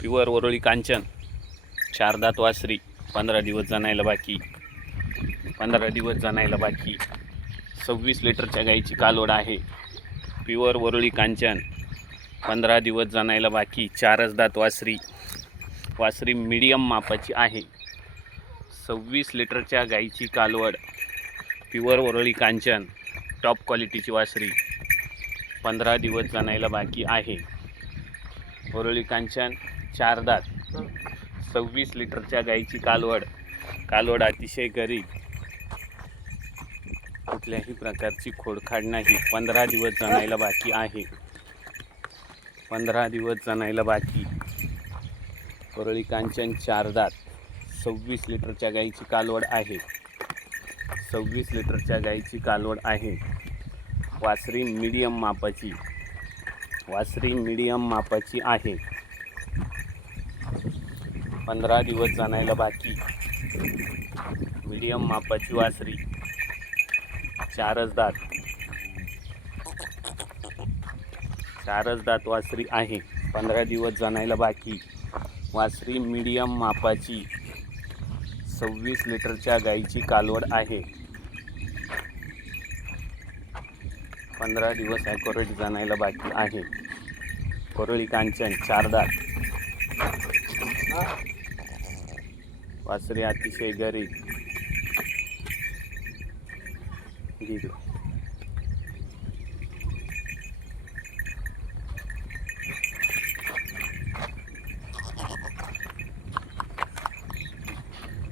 Pure वरोळी Kanchan 4 दात वासरी 15 दिवस जनायला बाकी 26 लिटरच्या गाईची कालवड आहे। प्युअर वरोळी कांचन 15 दिवस जनायला बाकी 4 दात वासरी मीडियम मापाची आहे। 26 लिटरच्या गाईची कालवड प्युअर वरोळी कांचन टॉप क्वालिटीची वासरी 15 दिवस जनायला बाकी आहे। वरोळी कांचन 4 दात 26 लिटरच्या गाईची कालवड अतिशय गरीब, कुठल्याही प्रकारची खोडखाड नाही। 15 दिवस जनायला बाकी आहे। 15 दिवस जनायला बाकी वरोळी कांचन 4 दात 26 लिटरच्या गाईची कालवड आहे। 26 लिटरच्या गाईची कालवड आहे। वासरी मीडियम मापाची आहे। 15 दिवस जनायला बाकी मीडियम मापाची वासरी 4 दात वासरी आहे। 15 दिवस जनायला बाकी वासरी मीडियम मापाची 26 लिटरच्या गाईची कालवड आहे। 15 दिवस ॲक्युरेट जनायला बाकी आहे। वरोळी कांचन 4 दात वासरी अतिशय गरीब,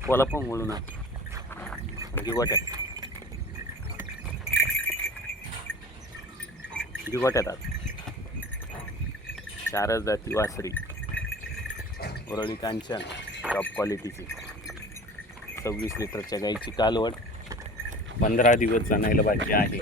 बोला पण बोलू ना गिगोट्यात 4 दाती वासरी वरोळी कांचन टॉप क्वालिटीची 26 लिटरच्या गाईची कालवड 15 दिवस जनायला बाकी आहे।